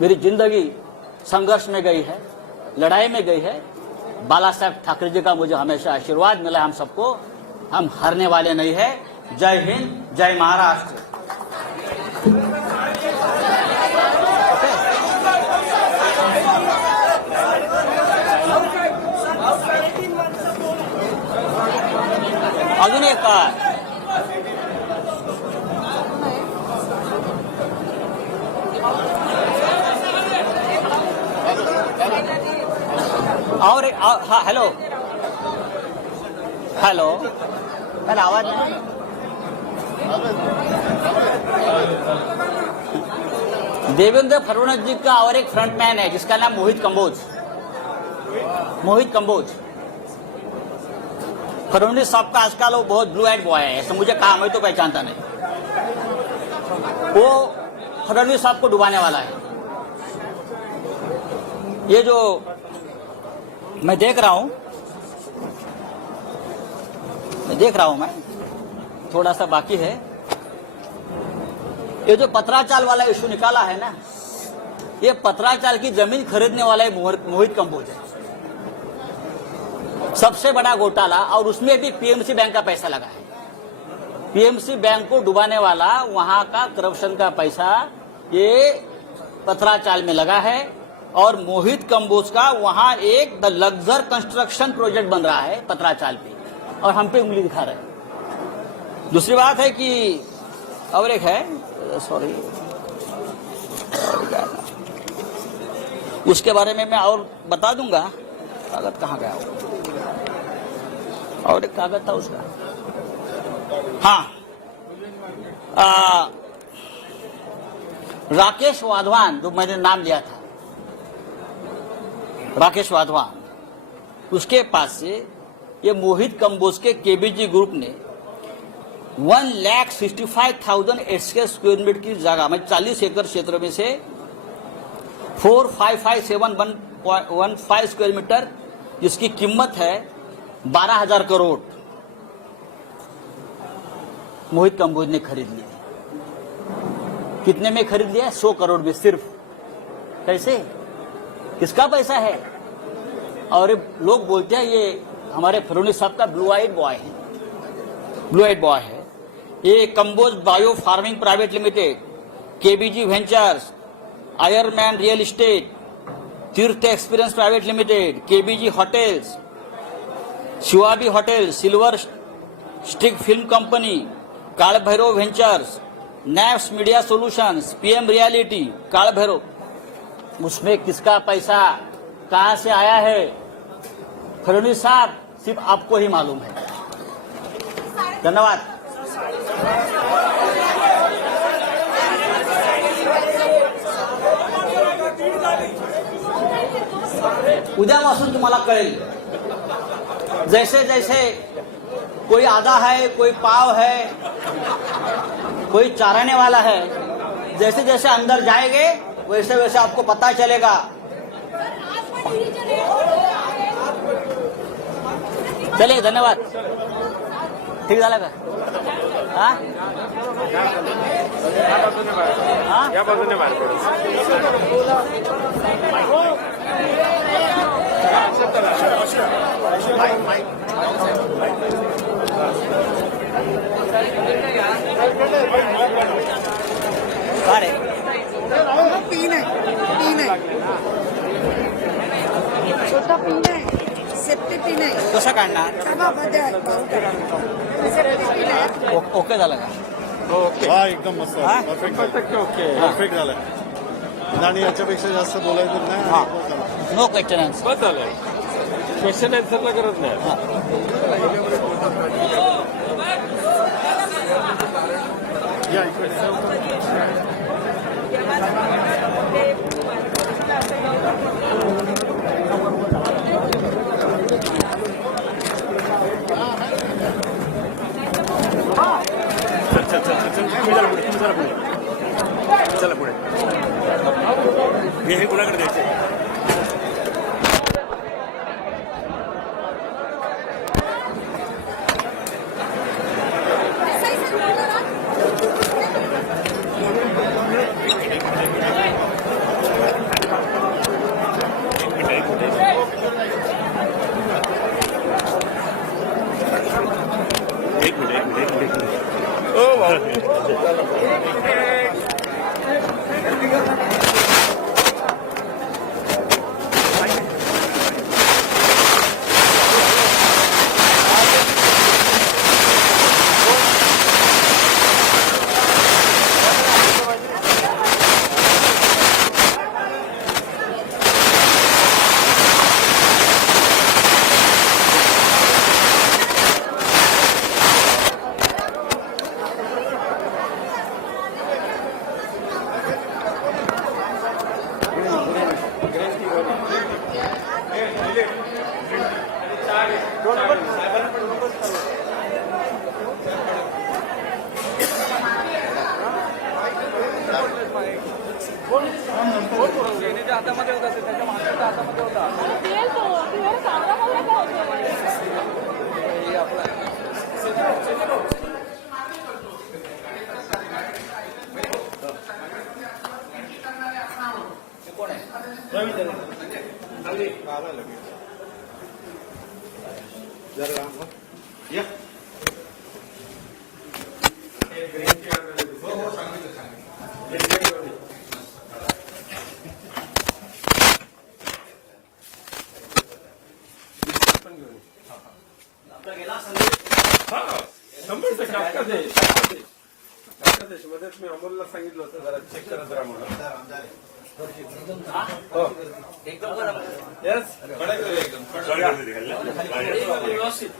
मेरी जिंदगी संघर्ष में गई है, लड़ाई में गई है। बाला साहब ठाकरे जी का मुझे हमेशा आशीर्वाद मिला। हम सबको, हम हारने वाले नहीं है। जय हिंद, जय महाराष्ट्र। अजून एक और हाँ, हेलो हेलो, मेरा आवाज नहीं। देवेंद्र फडणवीस जी का और एक फ्रंटमैन है जिसका नाम मोहित कंबोज। फडणवीस साहब का आजकल वो बहुत ब्लू आइड बॉय है, ऐसा मुझे कहा, मैं तो पहचानता नहीं। वो फडणवीस साहब को डुबाने वाला है। ये जो मैं देख रहा हूं मैं थोड़ा सा बाकी है। ये जो पत्राचाल वाला इशू निकाला है ना, ये पत्राचाल की जमीन खरीदने वाला मोहित कंबोज है। सबसे बड़ा घोटाला, और उसमें भी पीएमसी बैंक का पैसा लगा है। पीएमसी बैंक को डुबाने वाला, वहां का करप्शन का पैसा ये पत्राचाल में लगा है। और मोहित कंबोज का वहां एक द लग्जर कंस्ट्रक्शन प्रोजेक्ट बन रहा है पत्राचाल पे, और हम पे उंगली दिखा रहे हैं। दूसरी बात है कि और एक है, सॉरी, उसके बारे में मैं और बता दूंगा। कागज कहाँ गया हो? और एक कागज था उसका, हाँ, राकेश वाधवान, जो मैंने नाम लिया था, राकेश वाधवान, उसके पास से ये मोहित कंबोज के केबीजी ग्रुप ने 1,65,000 स्क्वायर मीटर की जगह में 40 एकड़ क्षेत्र में से 455,715 स्क्वायर मीटर, जिसकी कीमत है 12,000 करोड़, मोहित कंबोज ने खरीद लिया। कितने में खरीद लिया? 100 करोड़ में सिर्फ। कैसे? किसका पैसा है? और लोग बोलते हैं ये हमारे फडणवीस साहब का ब्लू आइड बॉय है। ये Kamboj bio farming private limited, KBG ventures, आयरमैन real estate, Tirth experience private limited, KBG hotels, शिवाबी hotel, silver stick film company, Kaal Bhairav ventures, naps media solutions, PM reality, Kaal Bhairav, उसमें किसका पैसा कहां से आया है? फडणवीस साहब, सिर्फ आपको ही मालूम है। धन्यवाद। उद्यापासून तुम्हाला कळेल, जैसे जैसे कोई आधा है, कोई पाव है, कोई चाराने वाला है, जैसे जैसे अंदर जाएंगे वैसे वैसे आपको पता चलेगा। चलिए, धन्यवाद। ठीक झाला का? हाँ? हाँ? या बाजूने मार अरे पीन है छोटा पीन है, सेफ्टी पीन है। कसा काढणार ओके झालं का हा एकदम मस्त हा? परफेक्ट ओके हा. परफेक्ट झालाय आणि याच्यापेक्षा जास्त बोलायचं हा. नाही नो क्वेश्चन आन्सर बस झालं क्वेश्चन आन्सरला गरज नाही या इकडे चल तुम्ही चला पुढे चला पुढे हे कुणाकडे द्यायचे एक मिनिट ओ मी अमोलला सांगितलं होतं जरा चेक करत राहा म्हणून येस व्यवस्थित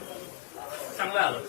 चांगलं आलं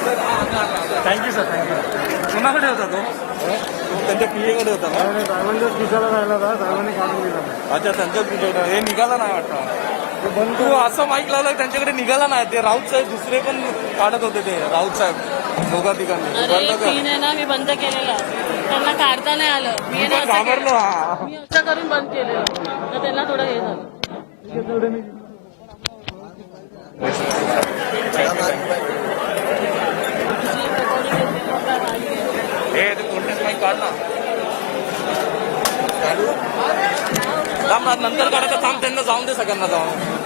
थँक्यू सर थँक्यू कोणाकडे होता तो त्यांच्या पीएकडे होता ना ड्रायव्हरला दिसायला राहिला होता ड्रायव्हरने काढून दिला अच्छा त्यांच्याच पीएकडे हे निघाला नाही वाटतं तू असं माईक लावलं त्यांच्याकडे निघाला नाही ते राऊत साहेब दुसरे पण काढत होते ते राऊत साहेब दोघा तिघांनी अरे बंद कर. पिन आहे ना मी बंद केलेला त्यांना काढता नाही आलं मी ना असं घाबरलो केलं. हा मी असं करून बंद केलेलं तर त्यांना थोडं हे झालं हे ते कोणतेच माईक काढ ना थांब ना, नंतर काढायचं थांब त्यांना जाऊन दे सगळ्यांना जाऊन